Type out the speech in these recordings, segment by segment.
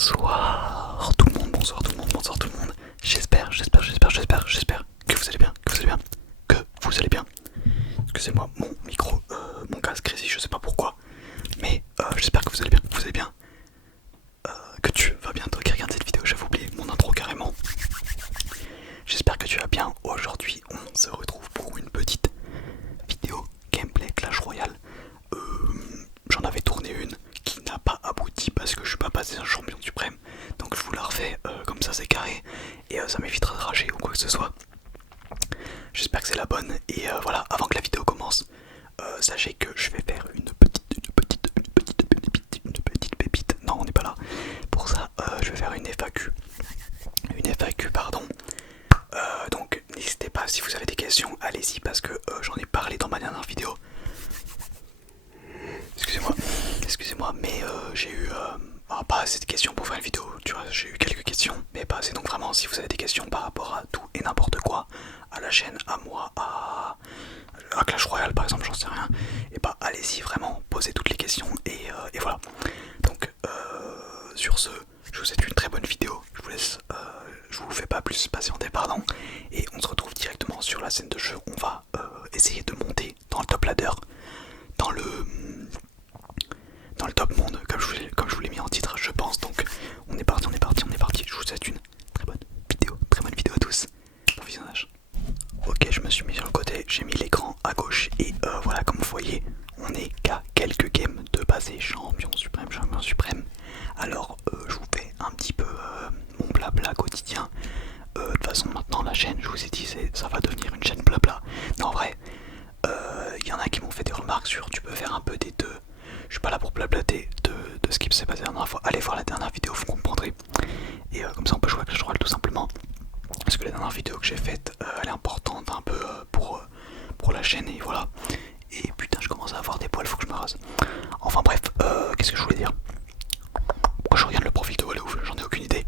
Bonsoir tout le monde, bonsoir tout le monde, bonsoir tout le monde. J'espère que vous allez bien, que vous allez bien. Excusez-moi, mon micro, mon casque grésille, je sais pas pourquoi. Mais j'espère que vous allez bien, que tu vas bien, toi qui regarde cette vidéo, j'avais oublié mon intro carrément. J'espère que tu vas bien. Aujourd'hui, on se retrouve pour une petite vidéo gameplay Clash Royale. J'en avais tourné une qui n'a pas abouti parce que je suis pas passé un champion suprême. Donc je vous la refais comme ça, c'est carré. Et ça m'évitera de rager ou quoi que ce soit. J'espère que c'est la bonne. Et voilà, avant que la vidéo commence, sachez que je vais faire une petite pépite. Non, on n'est pas là. Pour ça, je vais faire une FAQ. Une FAQ, pardon. Donc n'hésitez pas, si vous avez des questions, allez-y parce que j'en ai parlé dans ma dernière vidéo. Excusez-moi, mais j'ai eu pas assez de questions pour faire une vidéo. Tu vois, j'ai eu quelques questions, mais pas assez. Donc vraiment, si vous avez des questions par rapport à tout et n'importe quoi, à la chaîne, à moi, à Clash Royale par exemple, j'en sais rien, et bah allez-y vraiment, posez toutes les questions et voilà. Donc sur ce, je vous souhaite une très bonne vidéo. Je vous laisse, je vous fais pas plus patienter, pardon, et on se retrouve directement sur la scène de jeu. On va essayer de monter dans le top ladder, dans le top monde, comme je vous l'ai mis en titre, je pense. Donc on est parti. Je vous souhaite une très bonne vidéo à tous. Bon visionnage. Ok, je me suis mis sur le côté, j'ai mis l'écran à gauche et voilà, comme vous voyez, on est qu'à quelques games de passer champion suprême. Alors je vous fais un petit peu mon blabla quotidien. De toute façon maintenant la chaîne, je vous ai dit, ça va devenir une chaîne blabla. Non, en vrai, y en a qui m'ont fait des remarques sur tu peux faire un peu des deux. Je suis pas là pour blablater de ce qui s'est passé la dernière fois. Allez voir la dernière vidéo, vous comprendrez. Et comme ça on peut jouer à Clash Royale tout simplement. Parce que la dernière vidéo que j'ai faite, elle est importante un peu pour la chaîne et voilà. Et putain, je commence à avoir des poils, faut que je me rase. Enfin bref, qu'est-ce que je voulais dire? Pourquoi je regarde le profil de Wallouf? J'en ai aucune idée.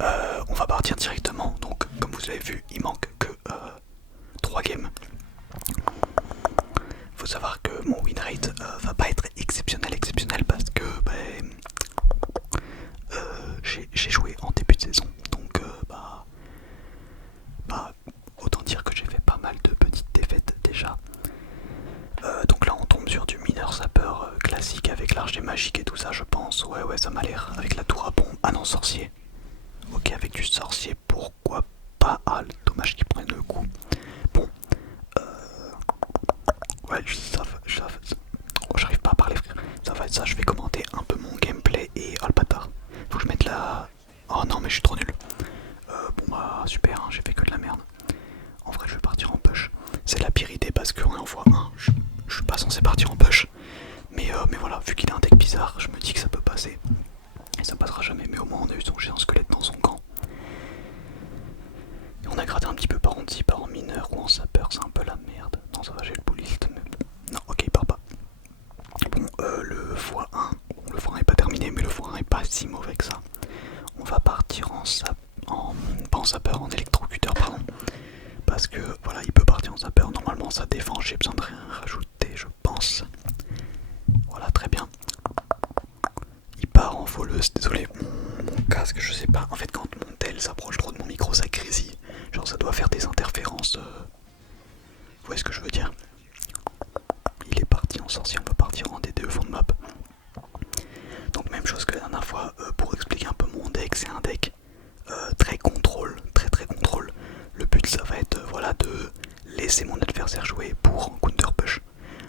On va partir directement. Donc comme vous avez vu, il manque que 3 games. Faut savoir que mon win rate va pas être exceptionnel parce que j'ai joué en début de saison, donc autant dire que j'ai fait pas mal de petites défaites déjà. Donc là on tombe sur du mineur sapeur classique avec l'archer magique et tout ça, je pense. Ouais, ça m'a l'air, avec la tour à bombe. Ah non, sorcier. Ok, avec du sorcier, pourquoi pas. Ah, dommage qu'ils prennent le coup. Bon, ouais, j'arrive pas à parler, frère. Ça va être ça, je vais commenter un peu mon gameplay et oh le bâtard. Faut que je mette la. Oh non, mais je suis trop nul. Bon bah super, hein, j'ai fait que de la merde. En vrai, je vais partir en push. C'est la pire idée parce qu'on est en x1. Je suis pas censé partir en push. Mais voilà, vu qu'il a un deck bizarre, je me dis que ça peut passer. Et ça passera jamais, mais au moins on a eu son géant squelette dans son camp. Et on a gratté un petit peu par anti, par en mineur ou en sapeur, c'est un peu la merde. Non, ça va, j'ai le bullist, mais. Non, ok, il part pas. Bon, le x1, bon, le x1 est pas terminé, mais le x1 est pas si mauvais que ça. On va partir pas en sapeur, en électrocuteur, pardon. Parce que voilà, il peut partir en sapeur. Normalement, ça défend. J'ai besoin de rien rajouter, je pense. Voilà, très bien. Il part en voleuse. Désolé, mon casque, je sais pas. En fait, quand mon tel s'approche trop de mon micro, ça grésille. Genre, ça doit faire des interférences. Vous voyez ce que je veux dire? Il est parti en sorcier. On peut partir en D2 fond de map. Donc, même chose que la dernière fois. Pour expliquer un peu mon deck, c'est un deck très contrôle, très contrôle. Le but ça va être voilà, de laisser mon adversaire jouer pour counter push.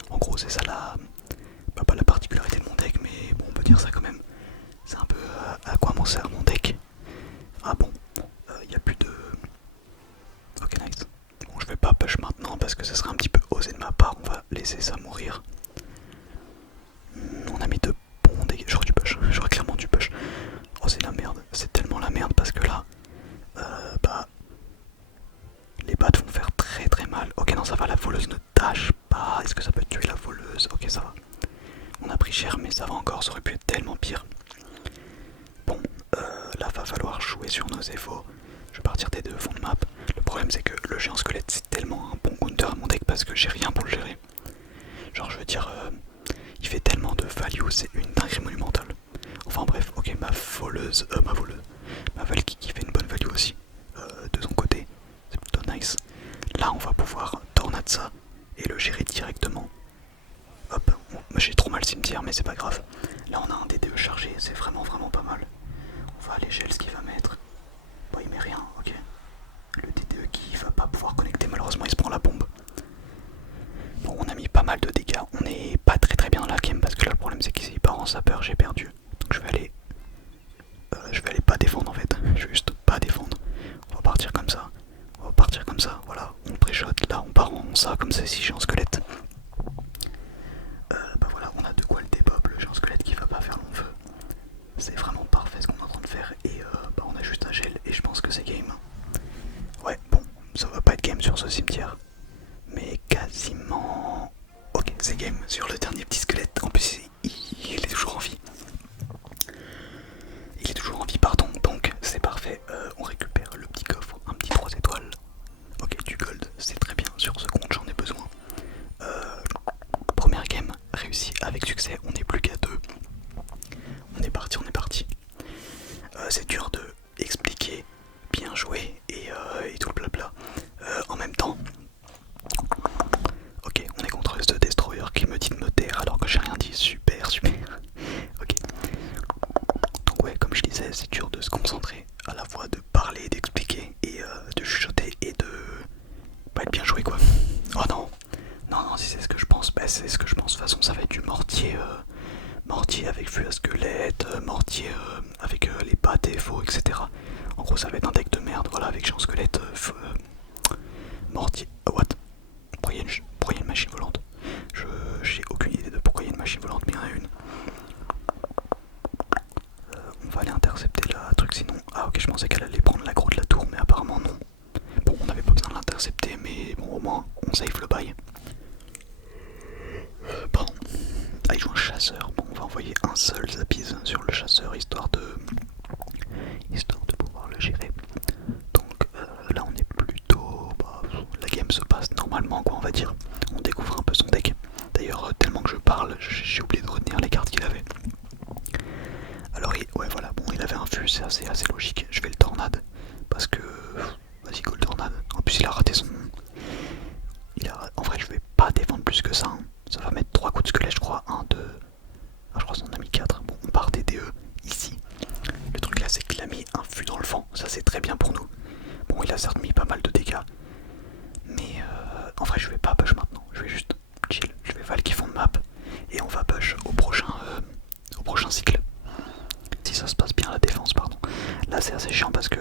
En gros c'est ça pas la particularité de mon deck, mais bon on peut dire ça quand même. C'est un peu à quoi m'en sert mon deck. Ah bon, il n'y a plus de... Ok nice. Bon je vais pas push maintenant parce que ça serait un petit peu osé de ma part, on va laisser ça mourir. On a mis de bons dégâts, j'aurais du push, j'aurais clairement du push. Oh c'est la merde, c'est tellement la merde parce que là, les battes vont faire très mal. Ok non ça va, la voleuse ne tâche pas. Est-ce que ça peut tuer la voleuse? Ok ça va. On a pris cher mais ça va encore, ça aurait pu être tellement pire. Bon, là va falloir jouer sur nos effos. Je vais partir des deux fonds de map. Le problème c'est que le géant squelette c'est tellement un bon counter à mon deck parce que j'ai rien pour le gérer. Genre je veux dire, il fait tellement de value, c'est une dinguerie monumentale. Enfin bref, ok, ma Valky qui fait une bonne value aussi, de son côté, c'est plutôt nice. Là on va pouvoir tornade ça et le gérer directement. Hop, j'ai trop mal cimetière mais c'est pas grave. Là on a un DDE chargé, c'est vraiment pas mal. On va aller gel ce qu'il va mettre. Bon il met rien, ok. Le DDE qui va pas pouvoir connecter, malheureusement il se prend la bombe. Bon on a mis pas mal de dégâts, on est pas très bien dans la game parce que là le problème c'est qu'il part en sapeur, j'ai perdu. Donc je vais aller pas défendre en fait, juste pas défendre. On va partir comme ça, voilà, on pré-shot, là on part en ça comme ça si j'ai un squelette. Bah voilà, on a de quoi le débop, le géant squelette qui va pas faire long feu. C'est vraiment parfait ce qu'on est en train de faire et bah on a juste un gel et je pense que c'est game. Ouais, bon, ça va pas être game sur ce cimetière, mais quasiment... Ok, c'est game sur le dernier petit squelette, en plus il est toujours en vie. Il est toujours en vie, pardon, donc c'est parfait, on récupère le petit coffre, un petit 3 étoiles. Ok, du gold, c'est très bien, sur ce compte j'en ai besoin. Première game réussie avec succès, on n'est plus qu'à 2. On est parti. C'est dur de expliquer bien joué et tout le blabla en même temps. Ok, on est contre ce destroyer qui me dit de me taire alors que j'ai rien dit, super. Ok. Donc ouais, comme je disais, c'est dur de se concentrer, à la fois de parler, d'expliquer et de chuchoter et de pas être bien joué quoi. Oh non, non, si c'est ce que je pense, bah c'est ce que je pense. De toute façon, ça va être du mortier, mortier avec feu à squelette, mortier avec les pattes et faux, etc. En gros, ça va être un deck de merde, voilà, avec géant squelette, mortier. What? Pourquoi il y a une machine volante? J'ai aucune idée de pourquoi il y a une machine volante, mais il y en a une. On va aller intercepter la truc sinon. Ah ok, je pensais qu'elle allait prendre l'aggro de la tour, mais apparemment non. Bon, on n'avait pas besoin de l'intercepter, mais bon, au moins on save le bail. Pardon. Ah, il joue un chasseur. Bon, on va envoyer un seul Zapiz sur le chasseur histoire de pouvoir le gérer. Donc là, on est plutôt. Bah, la game se passe normalement, quoi, on va dire. On découvre un peu son deck. D'ailleurs, tellement que je parle, j'ai oublié de retenir les cartes qu'il avait. Alors, ouais, voilà, bon, il avait un fus, c'est assez logique. Je vais le tornade parce que. Vas-y, go le tornade. En plus, il a raté son. En vrai, je vais pas défendre plus que ça. Hein. Ça va mettre 3 coups de squelette, je crois. 1, 2. Ah, je crois qu'on en a mis 4. Bon, on part DDE ici. Le truc là, c'est qu'il a mis un fût dans le vent. Ça, c'est très bien pour nous. Bon, il a certes mis pas mal de dégâts. Mais en vrai, je vais pas push maintenant. Je vais juste chill. Je vais Valky fond de map. Et on va push au prochain cycle. Si ça se passe bien la défense, pardon. Là, c'est assez chiant parce que.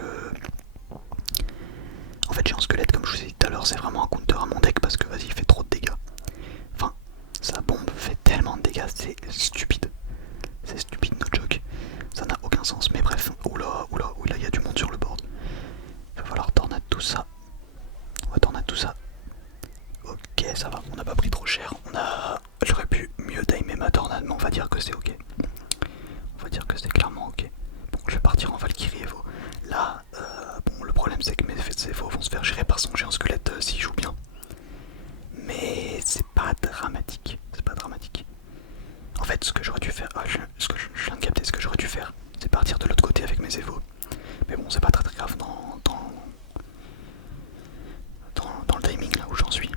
En fait, j'ai un squelette, comme je vous ai dit tout à l'heure, c'est vraiment un counter à mon deck parce que vas-y, il fait trop de dégâts. Enfin, sa bombe fait tellement de dégâts, c'est stupide. C'est stupide, no joke. Ça n'a aucun sens, mais bref. Oula, il y a du monde sur le board. Il va falloir tornade tout ça. On va tornade tout ça. Ok, ça va, on n'a pas pris trop cher. J'aurais pu mieux timer ma tornade, mais on va dire que c'est ok. On va dire que c'est clairement ok. Bon, je vais partir en Valkyrie Evo. Là, bon, le problème c'est que mes effets de Evo vont se faire gérer par son géant squelette s'il joue bien. Mais c'est pas dramatique. C'est pas dramatique. En fait, ce que j'aurais dû faire, ce que je viens de capter, ce que j'aurais dû faire, c'est partir de l'autre côté avec mes Evo. Mais bon, c'est pas très grave dans le timing là où j'en suis.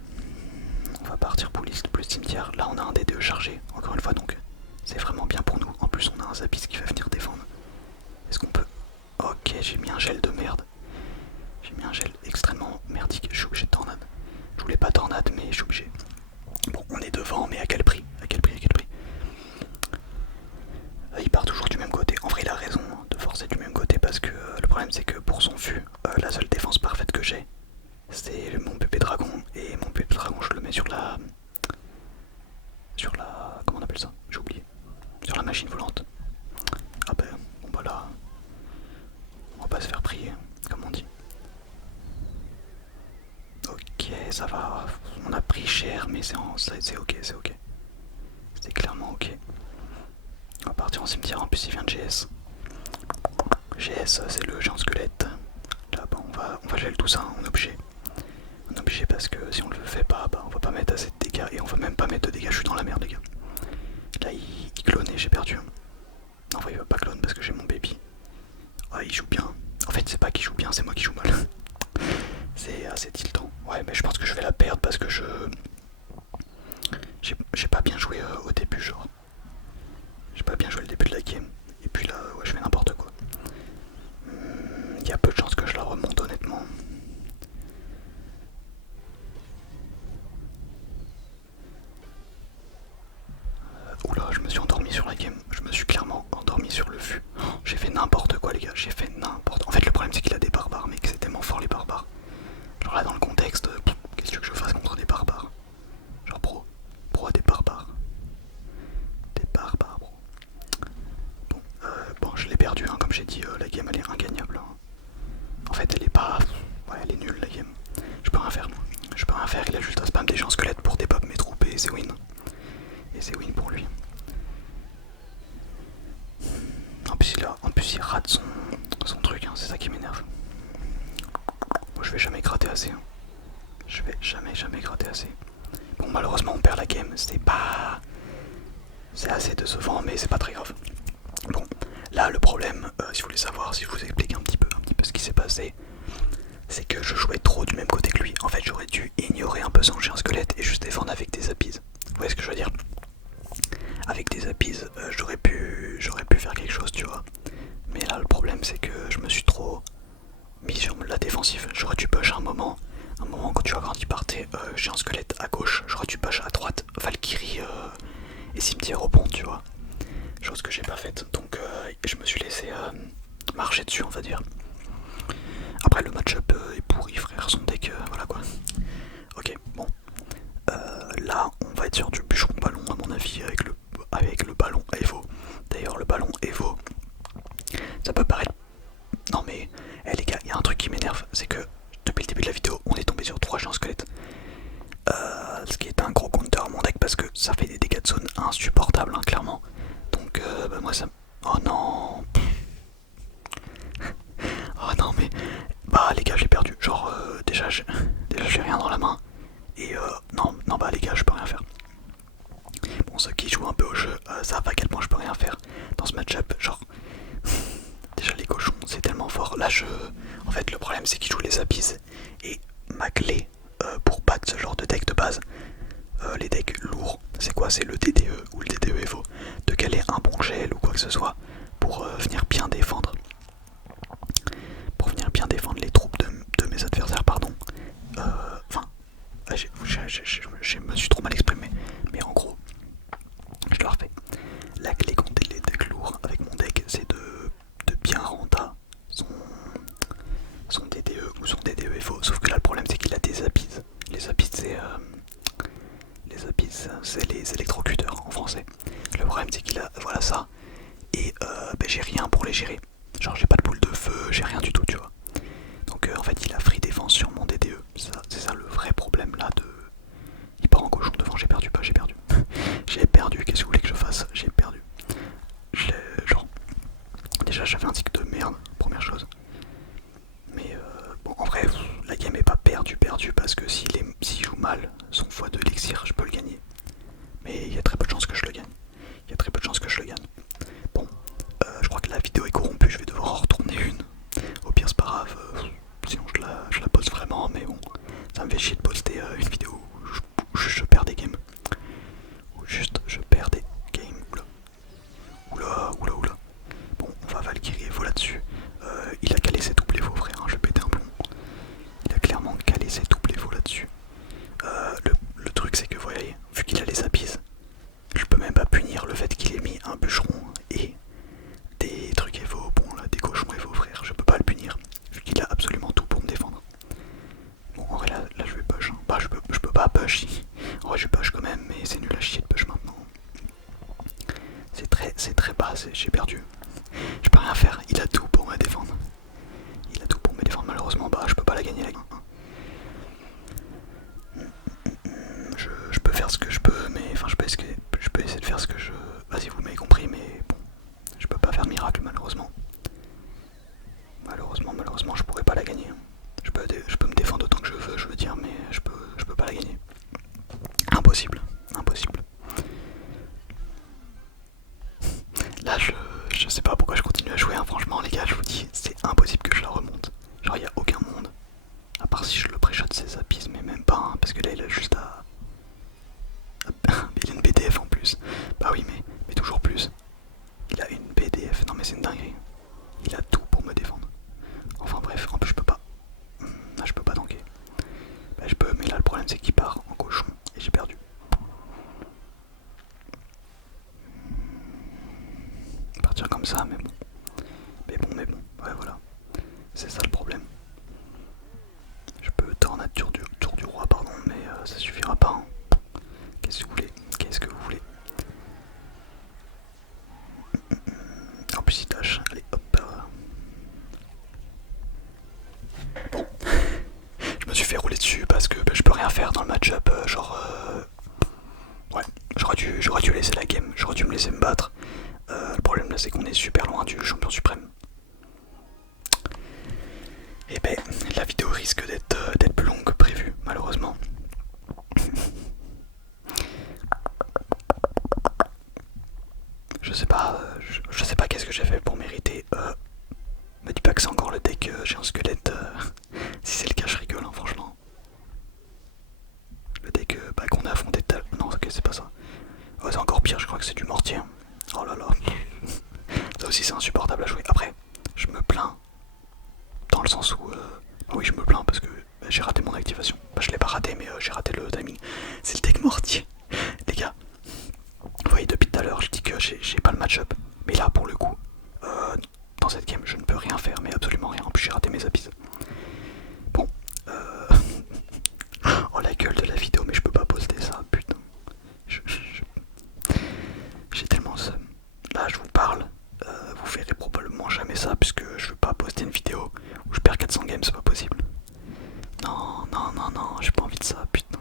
On va partir police plus cimetière. Là, on a un DDE chargé, encore une fois, donc c'est vraiment bien pour nous. En plus, on a un Zapis qui va venir défendre. Est-ce qu'on peut... Ok, j'ai mis un gel de merde. J'ai mis un gel extrêmement merdique. Je suis obligé de tornade. Je voulais pas tornade, mais je suis obligé. Bon, on est devant, mais à quel prix? À quel prix? Il part toujours du même côté. En vrai, il a raison de forcer du même côté parce que le problème, c'est que pour son fût, la seule défense parfaite que j'ai, c'est mon pépé dragon. Et mon pépé dragon, je le mets sur la. Comment on appelle ça? J'ai oublié. Sur la machine volante. Ah ben, bon bah là. On va pas se faire prier, comme on dit. Ok, ça va. On a pris cher, mais c'est ok, c'est ok. C'est clairement ok. On va partir en cimetière, en plus il vient de GS. GS, c'est le géant squelette. Là, bah, on va gel tout ça, on est obligé. On est obligé parce que si on le fait pas, bah, on va pas mettre assez de dégâts et on va même pas mettre de dégâts. Je suis dans la merde, les gars. Là, il clonait, j'ai perdu. Non, il va pas clone parce que j'ai mon baby. Ah, il joue bien. En fait, c'est pas qu'il joue bien, c'est moi qui joue mal. C'est assez tiltant. Ouais, mais je pense que je vais la perdre parce que j'ai pas bien joué au début, genre. J'ai pas bien joué le début de la game. Et puis là, ouais, je fais n'importe quoi. Il y a peu de chances que je la remonte, honnêtement. Oula, je me suis endormi sur la game. Je me suis clairement endormi sur le fût. Oh, j'ai fait n'importe quoi, les gars. J'ai fait n'importe. En fait, le problème, c'est qu'il a des barbares, mec. C'est tellement fort, les barbares. Genre là, dans le contexte, qu'est-ce que je fasse contre des barbares? Genre pro a des barbares. Des barbares, bro. Bon, je l'ai perdu, hein, comme j'ai dit, la game elle est ingagnable. Hein. En fait, elle est pas. Ouais, elle est nulle la game. Je peux rien faire, moi. Je peux rien faire, il a juste à spam des gens squelettes pour dépop mes troupes et c'est win. Et c'est win pour lui. En plus il rate son truc, hein, c'est ça qui m'énerve. Moi je vais jamais gratter assez. Hein. Je vais jamais gratter assez. Bon, malheureusement on perd la game, c'était pas. C'est assez décevant, mais c'est pas très grave. Bon, là le problème, si vous voulez savoir, si je vous explique un petit peu ce qui s'est passé, c'est que je jouais trop du même côté que lui. En fait, j'aurais dû ignorer un peu son chien squelette et juste défendre avec des appises. Vous voyez ce que je veux dire? Avec des appises, j'aurais pu faire quelque chose, tu vois. Mais là, le problème, c'est que je me suis trop mis sur la défensive. J'aurais dû push un moment quand tu as grandi par tes chiens squelette à gauche, j'aurais dû push à droite, Valkyrie et cimetière au pont, tu vois. Chose que j'ai pas faite, donc je me suis laissé marcher dessus, on va dire. Après le match-up est pourri, frère, son deck, voilà quoi. Ok, bon. Là, on va être sur du bûcheron ballon, à mon avis, avec le ballon Evo. D'ailleurs, le ballon Evo, ça peut paraître... Non mais, les gars, il y a un truc qui m'énerve, c'est que depuis le début de la vidéo, on est tombé sur 3 géants squelettes. Ce qui est un gros counter à mon deck parce que ça fait des dégâts de zone insupportables, hein, clairement. Donc, bah, moi ça... Oh non. Oh non mais... Bah les gars, j'ai perdu. Genre, déjà j'ai rien dans la main. Et non bah les gars, je peux rien faire. Bon, ceux qui jouent un peu au jeu savent à quel point je peux rien faire dans ce match-up. Genre, déjà les cochons, c'est tellement fort. Là, en fait, le problème, c'est qu'ils jouent les abysses. Et ma clé pour battre ce genre de deck de base, les decks lourds, c'est quoi? C'est le DDE ou le DDE Evo. De caler un bon gel ou quoi que ce soit pour venir bien défendre. Pour venir bien défendre les troupes de mes adversaires, pardon. Enfin, je me suis trop mal exprimé. Mais en gros, je le refais. La clé contre les decks lourds avec mon deck, c'est de bien renta son DDE ou son DDE FO. Sauf que là, le problème, c'est qu'il a des abysses. Les abysses, c'est les électrocuteurs en français. Le problème, c'est qu'il a voilà ça. Et j'ai rien pour les gérer. Genre, j'ai pas de boule de feu, j'ai rien du tout, tu vois. Donc, en fait, il a free défense sur mon DDE. C'est ça le vrai problème là de. Il part en cochon devant, j'ai perdu, j'ai perdu. J'ai perdu, qu'est-ce que vous voulez que je fasse? J'ai perdu. Genre, déjà j'avais un tic de merde, première chose. Mais bon, en vrai, la game est pas perdu parce que s'il joue mal, son x2 élixir, je peux le gagner. Mais il y a très peu de chances que je le gagne. Il y a très peu de chances que je le gagne. Bon, je crois que la vidéo est corrompue, je vais devoir en retourner une. Au pire, c'est pas grave, sinon je la poste vraiment, mais bon, ça me fait chier de poster une vidéo où je perds des games. Ou juste je perds des games. Oula. Bon, on va Valkyrie Evo là-dessus. Il a calé ses doubles Evo, frère, hein, je vais péter un plomb. Il a clairement calé ses doubles Evo là-dessus. Le truc, c'est que, vous voyez, vu qu'il a les abysses, je peux même pas punir le fait qu'il ait mis un bûcheron et des trucs Evo, bon là, des cochons Evo, frère, je peux pas le punir, vu qu'il a absolument tout pour me défendre. Bon, en vrai, là je vais push. Hein. Bah, je peux pas push. En vrai, je push quand même, mais c'est nul à chier de push maintenant. C'est très bas, j'ai perdu. Je peux rien faire, il a tout pour continue à jouer, hein. Franchement les gars, je vous dis, c'est impossible que je la remonte. Genre il n'y a aucun monde. À part si je le pré-shot ses abysses, mais même pas, hein, parce que là il a juste à... Il a une BDF en plus. Bah oui, mais toujours plus. Il a une BDF, non mais c'est une dinguerie. Il a tout pour me défendre. Enfin bref, en plus je peux pas. Là je peux pas tanker. Bah je peux, mais là le problème c'est qu'il part en cochon et j'ai perdu. Partir comme ça, mais bon. Mais bon, ouais voilà. C'est ça le problème. Je peux tornade tour du roi, pardon, mais ça suffira pas. Hein. Qu'est-ce que vous voulez? Qu'est-ce que vous voulez? En plus il tâche. Allez hop. Bon. Je me suis fait rouler dessus parce que je peux rien faire dans le match-up. Ouais, j'aurais dû laisser la game, j'aurais dû me laisser me battre. Le problème là c'est qu'on est super loin du champion suprême. Et ben la vidéo risque d'être plus longue que prévu, malheureusement. Je sais pas qu'est-ce que j'ai fait pour mériter. Me dis pas que c'est encore le deck, j'ai un squelette. Si c'est le cas je rigole hein, franchement. Le deck qu'on a affronté tout à l'heure. Non ok c'est pas ça. Oh, c'est encore pire, je crois que c'est du mortier. Oh là là. Ça aussi c'est insupportable à jouer. Après, je me plains. Dans le sens où... bah oui je me plains parce que j'ai raté mon activation. Bah je l'ai pas raté mais j'ai raté le timing. C'est le deck mortier. Les gars, vous voyez depuis tout à l'heure je dis que j'ai pas le match-up. Mais là pour le coup, dans cette game je ne peux rien faire. Mais absolument rien. En plus j'ai raté mes abysses. Bon. Oh la gueule de la vidéo mais je peux pas poster ça. Putain. J'ai tellement ça. Là je vous parle. Vous verrez probablement jamais ça puisque je veux pas poster une vidéo où je perds 400 games, c'est pas possible. Non, non, non, non, j'ai pas envie de ça, putain.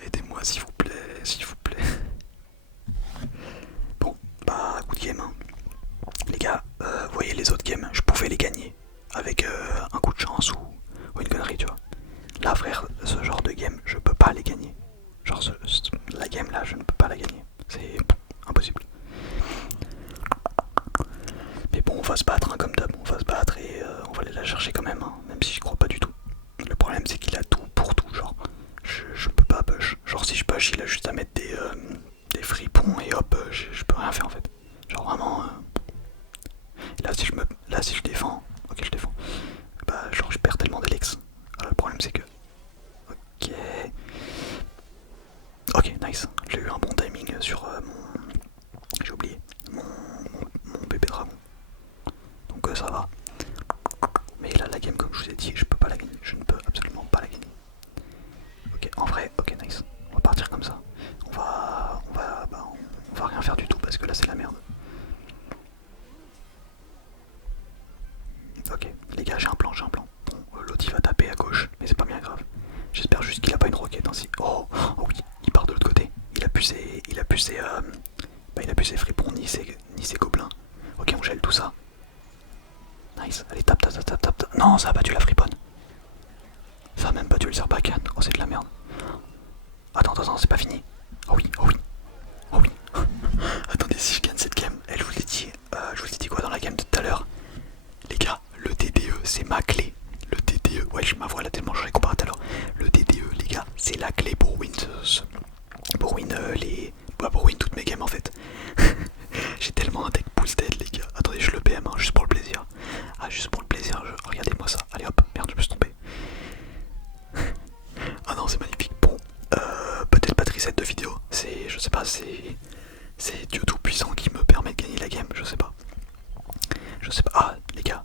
Aidez-moi s'il vous plaît, s'il vous plaît. Bon, bah coup de game. Hein. Les gars, vous voyez les autres games, je pouvais les gagner avec un coup de chance ou une connerie, tu vois. Là frère, ce genre de game, je peux pas les gagner. Genre la game là, je ne peux pas la gagner. C'est impossible. Mais bon, on va se battre hein, comme d'hab, on va se battre et on va aller la chercher quand même, hein, même si j'y crois pas du tout. Le problème c'est qu'il a tout pour tout, genre je peux pas push. Genre si je push, il a juste à mettre des fripons et hop, je peux rien faire en fait. Genre vraiment. Là si je défends, ok je défends. Bah genre je perds tellement d'Alex. Alors le problème c'est que. Ok. Ok, nice. J'ai eu un bon timing sur mon. J'ai oublié. Mon bébé dragon. Donc ça va. Mais là la game comme je vous ai dit, je peux pas la gagner. Je ne peux absolument pas la gagner. Ok, en vrai, ok nice. On va partir comme ça. On va rien faire du tout parce que là c'est la merde. Ok, les gars j'ai un plan, j'ai un plan. Bon, l'autre il va taper à gauche, mais c'est pas bien grave. J'espère juste qu'il a pas une roquette ainsi. Oh, oh oui, il part de l'autre côté. Il a pu ses fripons ni ses gobelins. Ok, on gèle tout ça. Nice, allez tape. Non, ça a battu la friponne. Ça a même battu le Zerbacane. Oh, c'est de la merde. Attends, c'est pas fini. Oh oui. Attendez, si je gagne cette game, je vous l'ai dit quoi dans la game de tout à l'heure. Les gars, le DDE, c'est ma clé. Le DDE, ouais, ma voix l'a tellement changé comparé à tout à l'heure. Le DDE, les gars, c'est la clé pour win pour win toutes mes games en fait. J'ai tellement un deck boosted, les gars. Attendez, je le PM, hein, juste pour le plaisir. Ah, juste pour le plaisir, regardez-moi ça. Allez hop, merde, je me suis trompé. Ah non, c'est magnifique. Bon, peut-être pas de reset de vidéo. Je sais pas, c'est Dieu tout puissant qui me permet de gagner la game, je sais pas. Ah, les gars,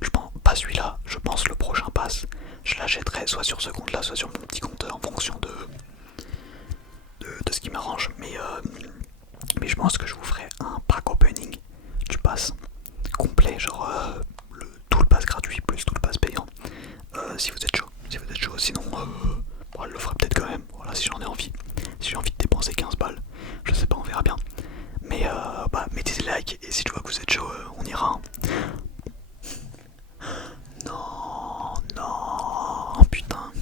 je pense pas celui-là, je pense le prochain pass. Je l'achèterai soit sur ce compte-là, soit sur mon petit compteur en fonction de ce qui m'arrange. Mais je pense que je vous ferai un pack opening du pass complet, genre tout le pass gratuit plus tout le pass payant. Si vous êtes chaud, sinon bon, je le ferai peut-être quand même, voilà, si j'en ai envie. Si j'ai envie de dépenser 15 balles, je sais pas, on verra bien. Mais mettez des likes et si tu vois que vous êtes chaud, on ira. Non, putain.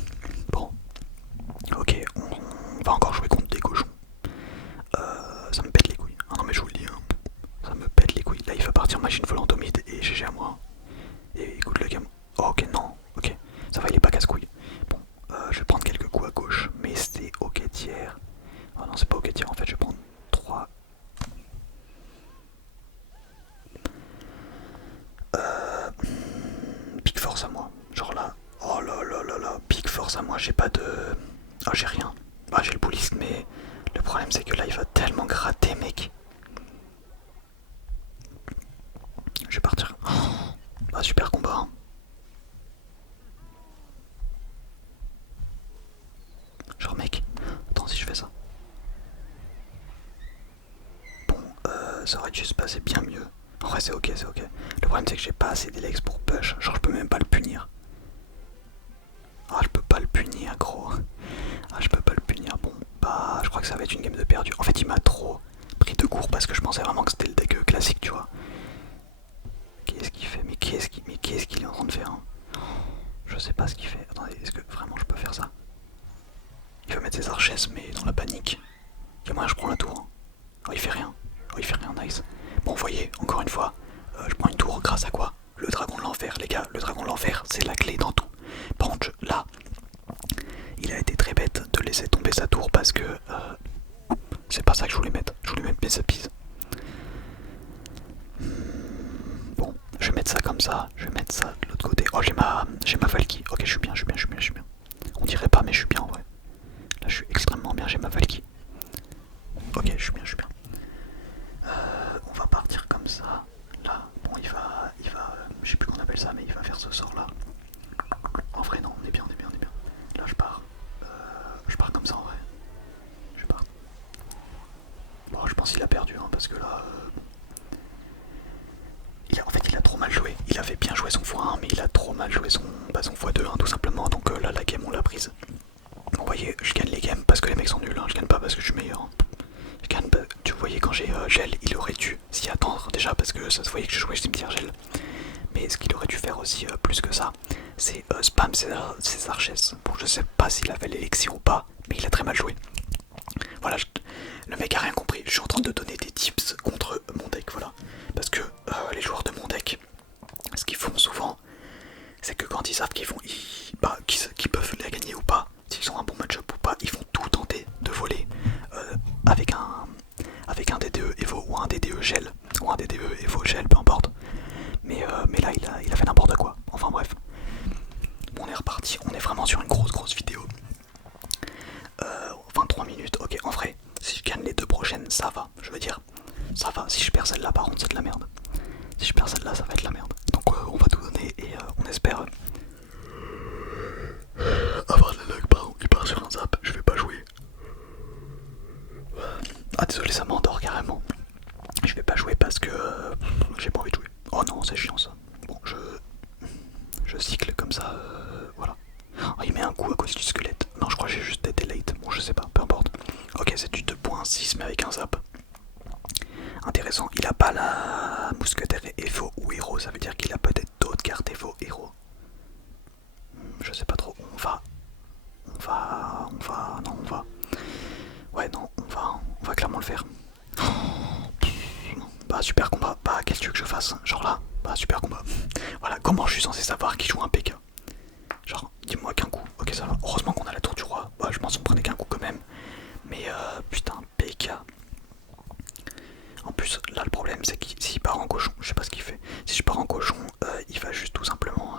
Bon, ok, on va encore jouer contre des cochons. Ça me pète les couilles. Ah non mais je vous le dis, hein. machine volante humide et GG à moi. Et écoute le gamin. Oh, ok, non, ok. Ça va, il est pas casse-couille. Bon, je vais prendre quelques coups à gauche, mais c'est ok tiers. Oh non, c'est pas ok tiers en fait, je vais prendre 3. Big force à moi. Genre là. Oh là là là là. Big force à moi, j'ai pas de. Ah, j'ai rien. Ah, j'ai le bouliste, mais le problème c'est que là il va tellement gratter, mec. Je vais partir. Oh, bah, super combat. Hein. Genre, mec, attends, si je fais ça. Bon, ça aurait dû se passer bien mieux. En vrai, c'est ok, c'est ok. Le problème, c'est que j'ai pas assez d'Elex pour push. Genre, je peux même pas le punir. Ah, je peux pas le punir, gros. Ah, je peux pas le punir. Bon, bah, je crois que ça va être une game de perdu. En fait, il m'a trop pris de court parce que je pensais vraiment que c'était le deck classique, tu vois. Qu'est-ce qu'il fait? Mais qu'est-ce qu'il est en train de faire? Hein? Je sais pas ce qu'il fait. Attendez, est-ce que vraiment je peux faire ça? Il veut mettre ses archesses, mais dans la panique. Et moi, je prends la tour. Hein. Oh, il fait rien. Oh, il fait rien, nice. Bon, vous voyez, encore une fois, je prends une tour grâce à quoi? Le dragon de l'enfer, les gars. Le dragon de l'enfer, c'est la clé dans tout. Par contre, là, il a été très bête de laisser tomber sa tour parce que c'est pas ça que je voulais mettre. Je voulais mettre mes appies. Bon, je vais mettre ça comme ça. Je vais mettre ça de l'autre côté. Oh, j'ai ma Valky. Ok, je suis bien, je suis bien, je suis bien, je suis bien. On dirait pas, mais je suis bien en vrai. Là, je suis extrêmement bien. J'ai ma Valky. Ok, je suis bien, je suis bien. On va partir comme ça. Là, bon, il va, je sais plus comment on appelle ça, mais il va faire ce sort là. En vrai, non, on est bien, on est bien, on est bien. Là, je pars comme ça en vrai. Je pars. Bon, je pense qu'il a perdu, hein, parce que là, en fait, il a trop mal joué. Il avait bien joué son x1, mais il a trop mal joué son x2, hein, tout simplement. Donc là, la game, on l'a prise. Vous voyez, je gagne les games parce que les mecs sont nuls. Hein. Je gagne pas parce que je suis meilleur. Hein. Je gagne pas. Tu voyais quand j'ai gel, il aurait dû s'y attendre déjà parce que ça se voyait que je jouais cimetière gel. Mais ce qu'il aurait dû faire aussi plus que ça, c'est spam ses archesses. Bon, je sais pas s'il avait l'élixir ou pas, mais il a très mal joué. Voilà, le mec a rien compris. Je suis en train de donner des tips contre mon deck, voilà. Parce que les joueurs de mon deck, ce qu'ils font souvent, c'est que quand ils savent qu'ils peuvent la gagner ou pas, s'ils ont un bon match-up ou pas, ils vont tout tenter de voler avec un DDE Evo ou un DDE gel, ou un DDE Evo gel, peu importe. Mais là, il a fait n'importe quoi. Enfin bref. On est reparti, on est vraiment sur une grosse vidéo. 23 minutes, ok, en vrai, si je gagne les deux prochaines, ça va. Je veux dire, ça va. Si je perds celle-là, par contre, c'est de la merde. Si je perds celle-là, ça va être la merde. Donc on va tout donner et on espère avoir de la luck. Pardon, il part sur un zap, je vais pas jouer. Ah désolé, ça m'endort carrément. Je vais pas jouer parce que j'ai pas envie de jouer. Oh non, c'est chiant ça. Bon, je cycle comme ça, voilà. Oh, il met un coup à cause du squelette. Non, je crois que j'ai juste été late. Bon, je sais pas, peu importe. Ok, c'est du 2.6 mais avec un zap. Intéressant, il a pas la mousquetaire Evo ou héros, ça veut dire qu'il a peut-être d'autres cartes Evo héros. Je sais pas trop, on va. Ouais, non, on va clairement le faire. Bah, super combat. Bah, qu'est-ce que tu veux que je fasse? Genre là, bah, super combat. Voilà, comment je suis censé savoir qui joue un PK? Genre, dis-moi qu'un coup. Ok, ça va. Heureusement qu'on a la tour du roi. Bah, je m'en prenais qu'un coup quand même. Mais putain, PK. En plus, là, le problème, c'est que s'il part en cochon, je sais pas ce qu'il fait. Si je pars en cochon, il va juste tout simplement.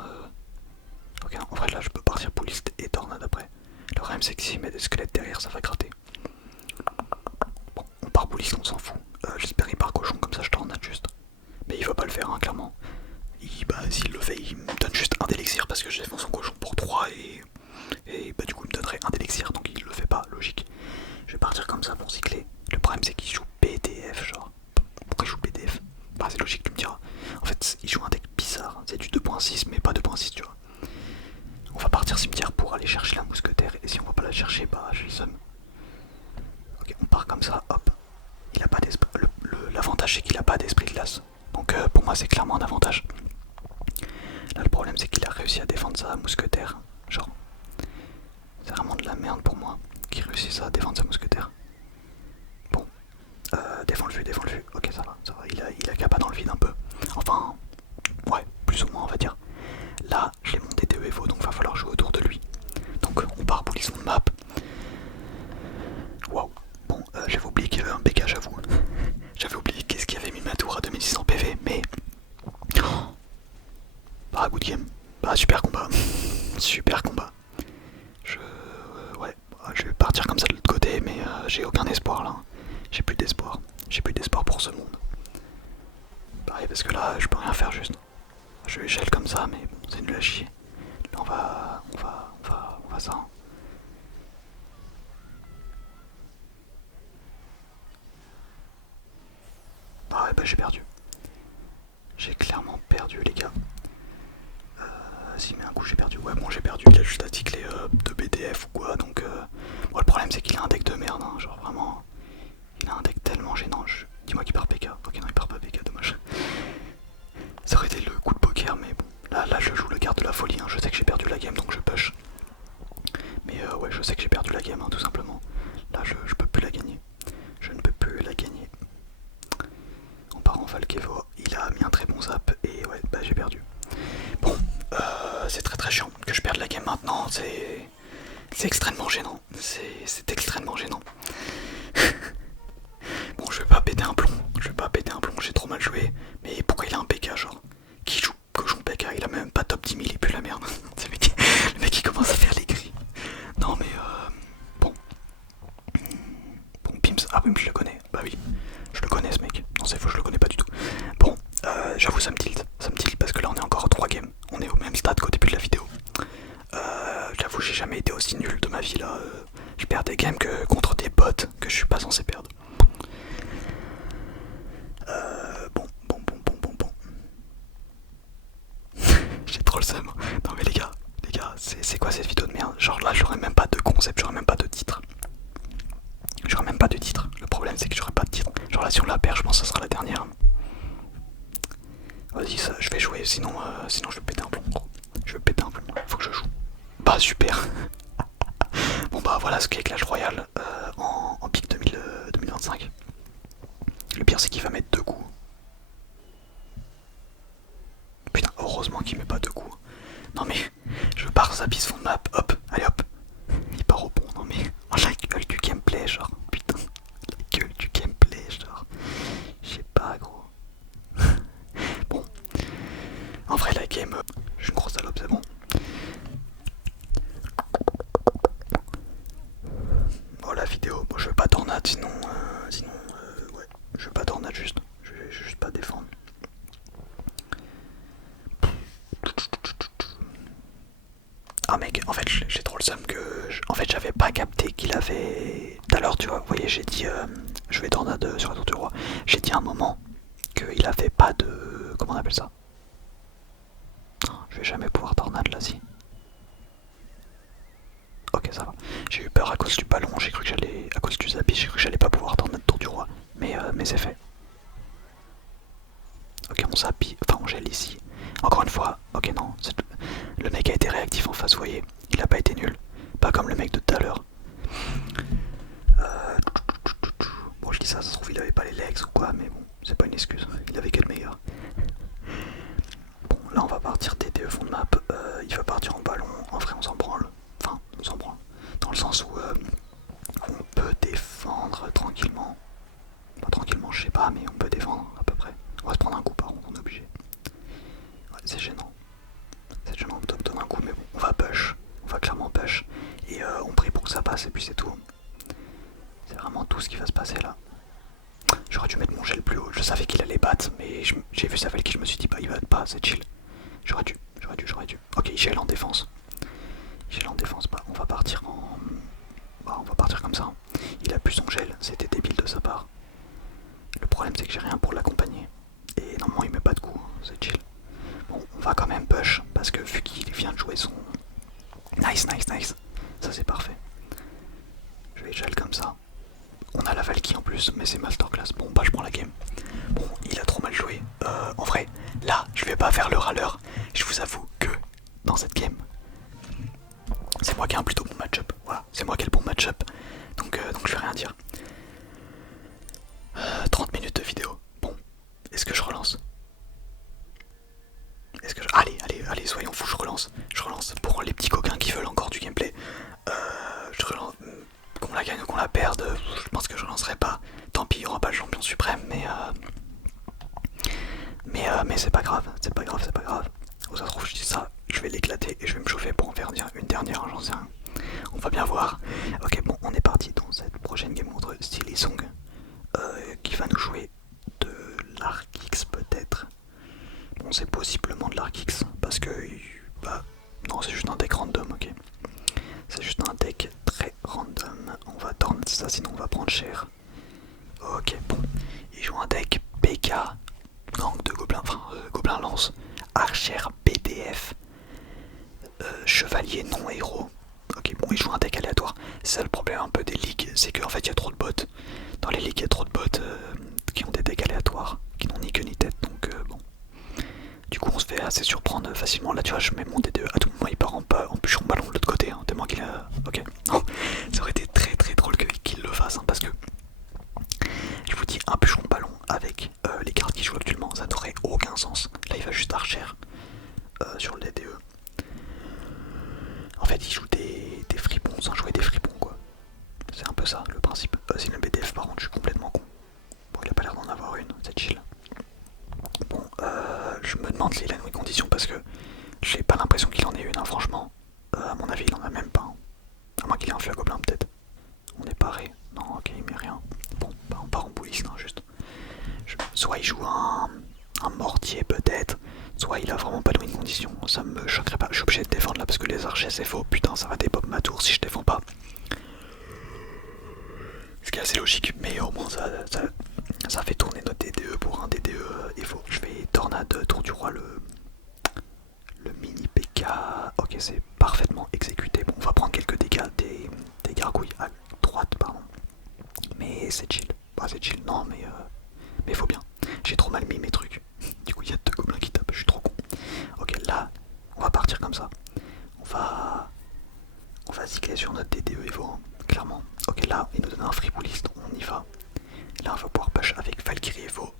Ok, en vrai, là, je peux partir pouliste et tornade après. Le problème, c'est que s'il met des squelettes derrière, ça va gratter. Bon, on part pouliste, on s'en fout. J'espère qu'il part cochon, comme ça je tornade juste. Mais il va pas le faire, hein, clairement. S'il le fait, il me donne juste un d'élixir parce que j'ai défendu son cochon pour 3 et bah du coup il me donnerait un d'élixir, donc il le fait pas, logique. Je vais partir comme ça pour cycler. Le problème c'est qu'il joue PDF, genre. Pourquoi il joue PDF? Bah c'est logique, tu me diras. En fait, il joue un deck bizarre, c'est du 2.6 mais pas 2.6, tu vois. On va partir cimetière pour aller chercher la mousquetaire et si on va pas la chercher, bah j'ai le seum. Ok, on part comme ça, hop. Il a pas d'esprit. L'avantage c'est qu'il a pas d'esprit de glace. Donc pour moi c'est clairement un avantage. Là le problème c'est qu'il a réussi à défendre sa mousquetaire. Genre, c'est vraiment de la merde pour moi qu'il réussisse à défendre sa mousquetaire. Bon, défends le vue. Ok, ça va. Il a capa dans le vide un peu. En Ah, super combat. Super combat. Ouais, je vais partir comme ça de l'autre côté, mais j'ai aucun espoir là. J'ai plus d'espoir. J'ai plus d'espoir pour ce monde. Pareil, parce que là, je peux rien faire juste. Je gèle comme ça, mais bon, c'est nul à chier. Là, on va ça. Ah ouais, bah j'ai perdu. J'ai clairement perdu, les gars. S'il met un coup, j'ai perdu. Ouais, bon, j'ai perdu. Il a juste articulé de BDF ou quoi, donc... Bon, le problème, c'est qu'il a un deck de merde, hein. Genre, vraiment... Il a un deck tellement gênant. Dis-moi qu'il part PK. Ok, non, il part pas PK, dommage. Ça aurait été le coup de poker, mais bon. Là je joue le garde de la folie, hein. Je sais que j'ai perdu la game, donc je push. Mais ouais, je sais que j'ai perdu la game, hein, tout simplement. Là, je peux plus la gagner. Je ne peux plus la gagner. On part en Valkevo. Il a mis un très bon zap, et ouais, bah j'ai perdu. Bon, c'est très très chiant que je perde la game maintenant. C'est extrêmement gênant. C'est extrêmement gênant. Bon, je vais pas péter un plomb. J'ai trop mal joué. Mais pourquoi il a un PK, genre? Qui joue cochon PK? Il a même pas top 10 000, il pue la merde. Le mec il commence à faire les grilles. Non mais bon. Bon, Pims, ah oui, mais je le connais. Bah oui, je le connais ce mec. Non, c'est faux, je le connais pas du tout. Bon, j'avoue, ça me tilt parce que là on est encore à 3 games. On est au même stade qu'au début de la vidéo. J'avoue, j'ai jamais été aussi nul de ma vie là. Je perds des games que contre des bots que je suis pas censé perdre. Bon. J'ai trop le seum. Non mais les gars, c'est quoi cette vidéo de merde? Genre là, j'aurais même pas de concept, j'aurais même pas de titre. Le problème, c'est que j'aurais pas de titre. Genre là, si on la perd, je pense que ça sera la dernière. Vas-y, ça, je vais jouer, sinon je vais péter un plomb, gros. Je vais péter un plomb, faut que je joue. Bah super. Bon bah voilà ce qu'est Clash Royale en pic 2025. Le pire c'est qu'il va mettre 2 coups. Putain, heureusement qu'il met pas 2 coups. Non mais, je pars sa piste fond de map, hop, allez hop. Il part au pont, non mais, oh, la gueule du gameplay, genre, putain. La gueule du gameplay, genre. Je sais pas, gros. Bon, en vrai la game, je suis une grosse salope, c'est bon. Bon, la vidéo, bon, je vais pas tornade, sinon ouais, je vais pas tornade juste. Je vais juste pas défendre. Ah mec, en fait j'ai trop le seum que... En fait j'avais pas capté qu'il avait... Tout à l'heure tu vois, vous voyez j'ai dit... je vais tornade sur la tour du roi. J'ai dit à un moment qu'il avait pas de... Comment on appelle ça? Je vais jamais pouvoir tornade là si. Ok ça va. J'ai eu peur à cause du ballon, j'ai cru que j'allais... À cause du zappy, j'ai cru que j'allais pas pouvoir tornade tour du roi. Mais c'est fait. Ok on zappy, enfin on gèle ici. Encore une fois, ok non, le mec a été réactif en face, vous voyez. Il a pas été nul. Pas comme le mec de tout à l'heure. Bon je dis ça se trouve il avait pas les legs ou quoi, mais bon, c'est pas une excuse. Il avait que le meilleur. Bon là on va partir TTE fond de map. Il va partir en ballon. En vrai on s'en branle. Enfin on s'en branle. Dans le sens où on peut défendre tranquillement. Pas tranquillement je sais pas, mais on peut défendre à peu près. On va se prendre un coup par contre, on est obligé. Ouais, c'est gênant. C'est gênant de donner un coup, mais bon, on va push. On va clairement push. Et on prie pour que ça passe, et puis c'est tout. C'est vraiment tout ce qui va se passer là. J'aurais dû mettre mon gel plus haut. Je savais qu'il allait battre, mais j'ai vu sa qui je me suis dit, bah il va pas, c'est chill. J'aurais dû. Ok, il gèle en défense. Bah on va partir en... Bah on va partir comme ça. Il a plus son gel, c'était débile de sa part. Le problème c'est que j'ai rien pour l'accompagner. Et normalement il met pas de coup, c'est chill. Bon, on va quand même push, parce que vu qu'il vient de jouer son... Nice. Ça c'est parfait. Je vais gel comme ça. On a la Valky en plus, mais c'est masterclass. Bon bah je prends la game. Bon, il a trop mal joué. En vrai, là, je vais pas faire le râleur. Je vous avoue que dans cette game, c'est moi qui ai un plutôt bon match-up. Voilà, c'est moi qui ai le bon match-up. Donc je vais rien dire. 30 minutes de vidéo. Bon, est-ce que je relance? Allez, soyons fous, je relance. Pour les petits coquins qui veulent encore du gameplay. Je relance. Qu'on la gagne ou qu'on la perde, je pense que je relancerai pas. Tant pis, il n'y aura pas le champion suprême, mais c'est pas grave. Oh, ça se trouve, je dis ça, je je vais l'éclater et je vais me chauffer pour en faire une dernière, j'en sais rien. On va bien voir. Ok, bon, on est parti dans cette prochaine game contre Steely Song, qui va nous jouer de l'Arc X peut-être. Bon, c'est possiblement de l'Arc X, parce que... Bah, non, c'est juste un deck random, ok. C'est juste un deck très random. On va tendre ça, sinon on va prendre cher. Ok, bon. Il joue un deck PK, gang de gobelins, enfin, gobelin lance, archer BDF, chevalier non héros. Ok, bon, il joue un deck aléatoire. C'est ça le problème un peu des ligues, c'est qu'en fait il y a trop de bots. Dans les ligues, il y a trop de bots qui ont des decks aléatoires, qui n'ont ni queue ni tête, donc bon. Du coup, on se fait assez surprendre facilement. Là, tu vois, je mets mon D2, à tout moment il part en bûcheron ballon de l'autre côté, hein, tellement qu'il a. Ok, non, ça aurait été très très drôle qu'il le fasse, hein, parce que je vous dis, un bûcheron ballon avec les cartes qu'il joue actuellement, ça n'aurait aucun sens. Là, il va juste archer sur le DDE. En fait, il joue des fripons sans jouer des fripons, quoi. C'est un peu ça le principe. Sinon, le BDF, par contre, je suis complètement con. Bon, il a pas l'air d'en avoir une, c'est chill. Bon, je me demande s'il a une condition parce que j'ai pas l'impression qu'il en ait une, hein, franchement. À mon avis, il en a même pas. Hein. À moins qu'il ait un feu à gobelin, peut-être. On est paré. Non, ok, il met rien. Bon, bah, on part en bouliste, hein, juste. Soit il joue un mortier, peut-être. Soit il a vraiment pas de win condition. Ça me choquerait pas. Je suis obligé de défendre là parce que les archers c'est faux. Putain, ça va dépop ma tour si je défends pas. Ce qui est assez logique, mais au moins ça fait tourner notre DDE pour un DDE Evo. Je vais tornade, tour du roi, le mini PK. Ok, c'est parfaitement exécuté. Bon, on va prendre quelques dégâts des gargouilles à droite, pardon. Mais c'est chill. Bah, c'est chill, non, mais faut bien. J'ai trop mal mis mes trucs. Du coup, il y a deux gobelins qui tapent, je suis trop con. Ok, là, on va partir comme ça. On va cycler sur notre DDE Evo, hein, clairement. Ok, là, il nous donne un fribouliste, on y va. Là, on va pouvoir push avec Valkyrie Evo,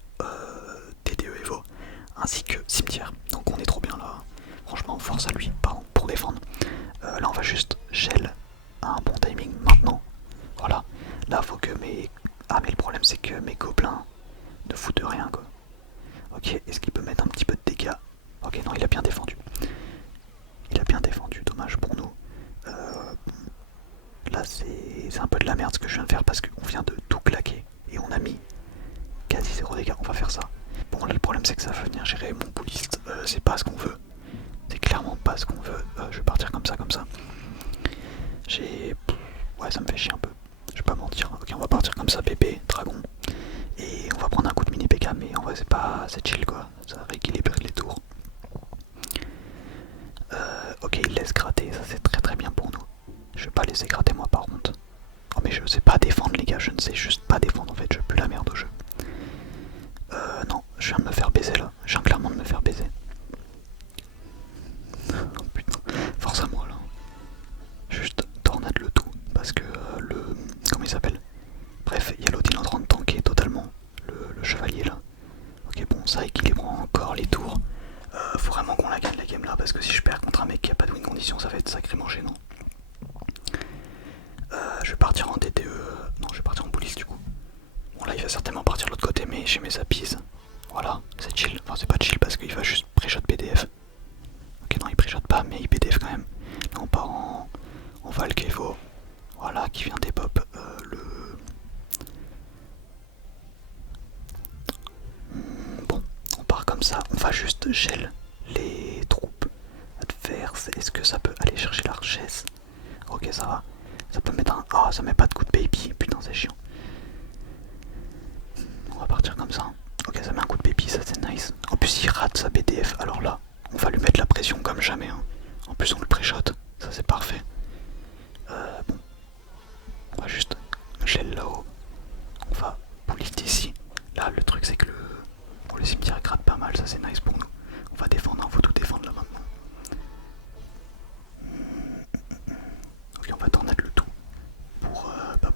DDE Evo, ainsi que Cimetière. Donc on est trop bien là. Franchement, force à lui, pardon, pour défendre. Là, on va juste gel à un bon timing maintenant. Voilà. Là, faut que mes... Ah, mais le problème, c'est que mes gobelins ne foutent de rien, quoi. Ok, est-ce qu'il peut mettre un petit peu de dégâts? Ok, non, il a bien défendu. Il a bien défendu, dommage pour nous. Là, c'est un peu de la merde ce que je viens de faire parce qu'on vient de tout claquer et on a mis quasi 0 dégâts. On va faire ça. Bon, là, le problème, c'est que ça va venir gérer mon bouliste. C'est pas ce qu'on veut. C'est clairement pas ce qu'on veut. Je vais partir comme ça, comme ça. Ouais, ça me fait chier un peu. Je vais pas mentir. Ok, on va partir comme ça, bébé, dragon. Et on va prendre un coup de mini PK, mais en vrai, c'est chill quoi. Ça rééquilibre les tours. Ok, il laisse gratter, ça c'est très très bien pour nous. Je vais pas laisser gratter moi par contre. Oh mais je sais pas défendre les gars, je ne sais juste pas défendre en fait, je pue la merde au jeu. Non, je viens de me faire baiser là, je viens clairement de me faire baiser. Oh putain, force à moi là. Juste tornade le tout, parce que comment il s'appelle? Bref, il y a l'autre, il est en train de tanker totalement, le chevalier là. Ok bon, ça équilibre encore les tours. Faut vraiment qu'on la gagne la game là, parce que si je perds contre un mec qui a pas de win condition, ça va être sacrément gênant. Je vais partir en DDE, non je vais partir en police du coup. Bon là il va certainement partir de l'autre côté, mais j'ai mes appies. Voilà, c'est chill, enfin c'est pas chill parce qu'il va juste pré-shot BDF. Ok non il pré-shot pas, mais il BDF quand même. Là on part en Valk Evo, voilà, qui vient des pop Bon, on part comme ça, on va juste gel les troupes adverses. Est-ce que ça peut aller chercher l'archesse? Ok ça va. Ça peut mettre un... Ah, ça met pas de coup de baby, putain c'est chiant. On va partir comme ça. Ok, ça met un coup de baby, ça c'est nice. En plus il rate sa BDF, alors là, on va lui mettre la pression comme jamais. Hein. En plus on le pré-shot, ça c'est parfait. Bon, on va juste gel là-haut. On va bullist ici. Là le truc c'est que le cimetière gratte pas mal, ça c'est nice pour nous. On va défendre, il faut tout défendre là maintenant. Ok, on va tornade le tout.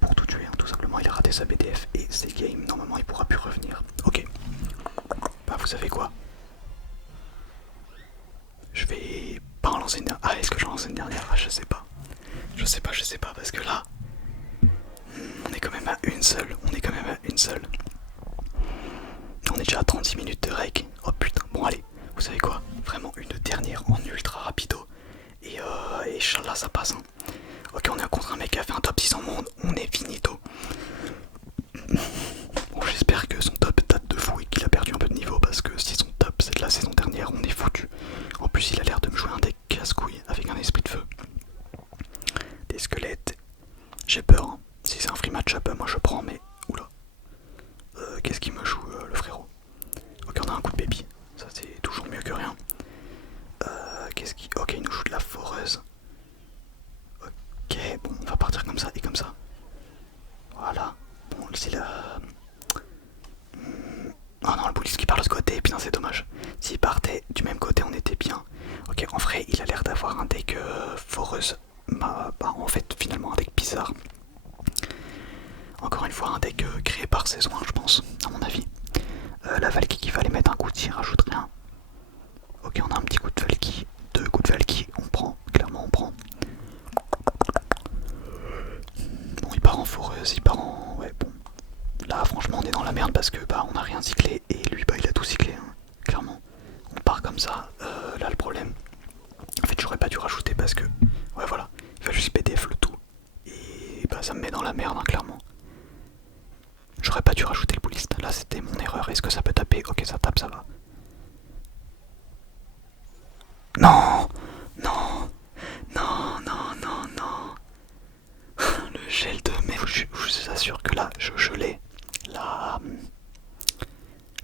Pour tout tuer, hein. Tout simplement il a raté sa BDF et c'est game, normalement il pourra plus revenir. Ok, bah vous savez quoi, je vais pas en lancer une dernière. Ah, est-ce que j'en lance une dernière? Ah, je sais pas parce que là on est quand même à une seule, on est déjà à 36 minutes de rec. Oh putain, bon allez, vous savez quoi, vraiment une dernière en ultra rapido. Et Inch'Allah ça passe. Hein. Ok, on est contre un mec qui a fait un top 600 monde, on est finito. Bon, j'espère que son top date de fou et qu'il a perdu un peu de niveau parce que si son top c'est de la saison dernière, on est foutu. En plus, il a l'air de me jouer un deck casse-couille avec un esprit de feu. Des squelettes. J'ai peur. Hein. Si c'est un free match-up, moi je prends, mais. Oula. Qu'est-ce qu'il me joue, le frérot? Ok, on a un coup de baby. Ça, c'est toujours mieux que rien. Qu'est-ce qui. Ok, il nous joue de la foreuse. Ok, bon, on va partir comme ça et comme ça. Voilà. Bon, c'est la. Oh non, le police qui part de ce côté, putain, c'est dommage. S'il partait du même côté, on était bien. Ok, en vrai, il a l'air d'avoir un deck foreuse. Bah, en fait, finalement, un deck bizarre. Encore une fois, un deck créé par saison 1, je pense, à mon avis. La Valky qui fallait mettre un coup de tir, rajoute rien. Ok, on a un petit coup de Valky. 2 coups de Valky, on prend. Clairement, on prend. Bon, il part en foreuse, il part en. Ouais, bon. Là, franchement, on est dans la merde parce que bah, on a rien cyclé et lui, bah, il a tout cyclé, hein, clairement. On part comme ça. Là, le problème. En fait, j'aurais pas dû rajouter parce que. Ouais, voilà. Il va juste PDF le tout. Et bah, ça me met dans la merde, hein, clairement. J'aurais pas dû rajouter le bulliste. Là, c'était mon erreur. Est-ce que ça peut taper? Ok, ça tape, ça va. Non! Non! Non, non, non, non! Le gel de mai. Je vous assure que là, je l'ai. Là.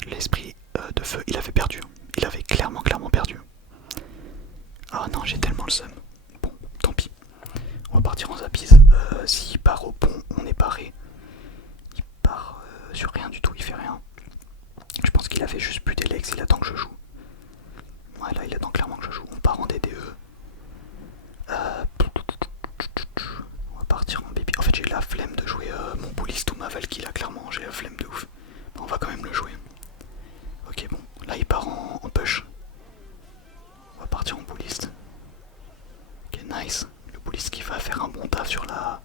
L'esprit de feu, il avait perdu. Il avait clairement perdu. Ah non, j'ai tellement le seum. Bon, tant pis. On va partir en zapise. S'il part au pont, on est barré. Il part sur rien du tout, il fait rien. Je pense qu'il avait juste plus d'Elex, il attend que je joue. Ouais, là, il attend clairement que je joue. On part en DDE. On va partir en baby. En fait, j'ai la flemme de jouer mon bulliste ou ma Valky, là, clairement. J'ai la flemme de ouf. On va quand même le jouer. Ok, bon. Là, il part en push. On va partir en bulliste. Ok, nice. Le bulliste qui va faire un bon taf sur la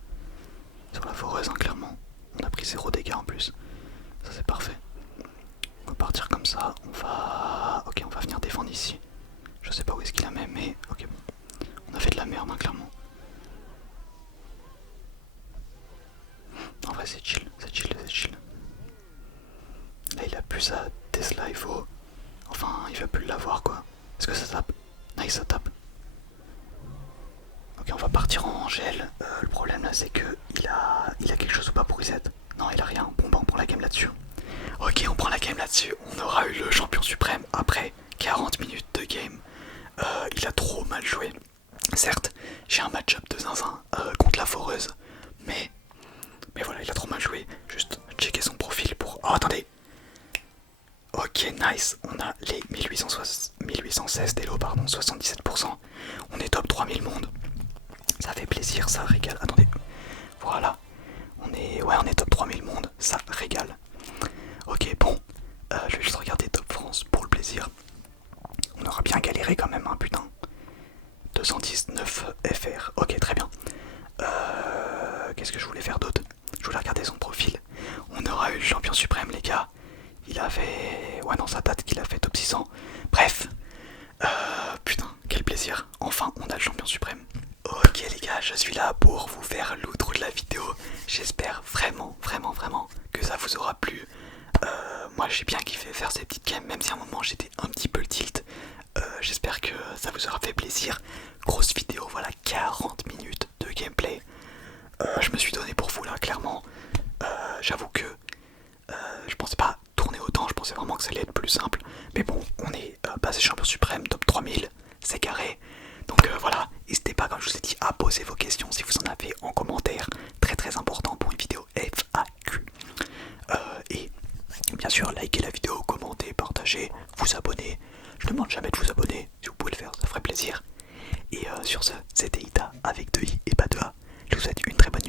foreuse, hein, clairement. On a pris 0 dégâts en plus. Ça, c'est parfait. On va partir comme ça. Ok, on va venir défendre ici. Je sais pas où est-ce qu'il a mis, mais ok, bon. On a fait de la merde, hein, clairement. En vrai, c'est chill, c'est chill, c'est chill. Là, il a plus sa Tesla, il faut. Enfin, il va plus l'avoir, quoi. Est-ce que ça tape? Nice, ça tape. Ok, on va partir en gel. Le problème là, c'est que il a quelque chose ou pas pour reset? Non, il a rien. Bon, bah, on prend la game là-dessus. Ok, on prend la game là-dessus. On aura eu le champion suprême après 40 minutes de game. Il a trop mal joué. Certes, j'ai un match-up de zinzin contre la foreuse, mais voilà, il a trop mal joué. Juste checker son profil pour. Oh, attendez! Ok, nice. On a les 1816 d'élo, pardon, 77%. On est top 3000 monde. Ça fait plaisir, ça régale. Attendez, voilà. On est top 3000 monde, ça régale. Ok, bon. Je vais juste regarder Top France pour le plaisir. On aura bien galéré quand même, hein, putain. 219 FR. Ok, très bien. Qu'est-ce que je voulais faire d'autre? Je voulais regarder son profil. On aura eu le champion suprême, les gars. Il avait. Ouais, non, ça date qu'il a fait top 600. Bref. Putain, quel plaisir. Enfin, on a le champion suprême. Ok, les gars, je suis là pour vous faire l'outro de la vidéo. J'espère vraiment que ça vous aura plu. Moi, j'ai bien kiffé faire ces petites games, même si à un moment j'étais un petit peu le tilt. J'espère que ça vous aura fait plaisir. Grosse vidéo, voilà, 40 minutes de gameplay. Je me suis donné pour vous là, clairement. J'avoue que je pensais pas tourner autant, je pensais vraiment que ça allait être plus simple. Mais bon, on est passé champion suprême, top 3000, c'est carré. Donc voilà, n'hésitez pas, comme je vous ai dit, à poser vos questions si vous en avez en commentaire. Très important pour une vidéo FAQ. Et bien sûr, likez la vidéo, commentez, partagez, vous abonnez. Je ne demande jamais de vous abonner, si vous pouvez le faire, ça ferait plaisir. Et sur ce, c'était Ita avec 2 I et pas 2 A. Je vous souhaite une très bonne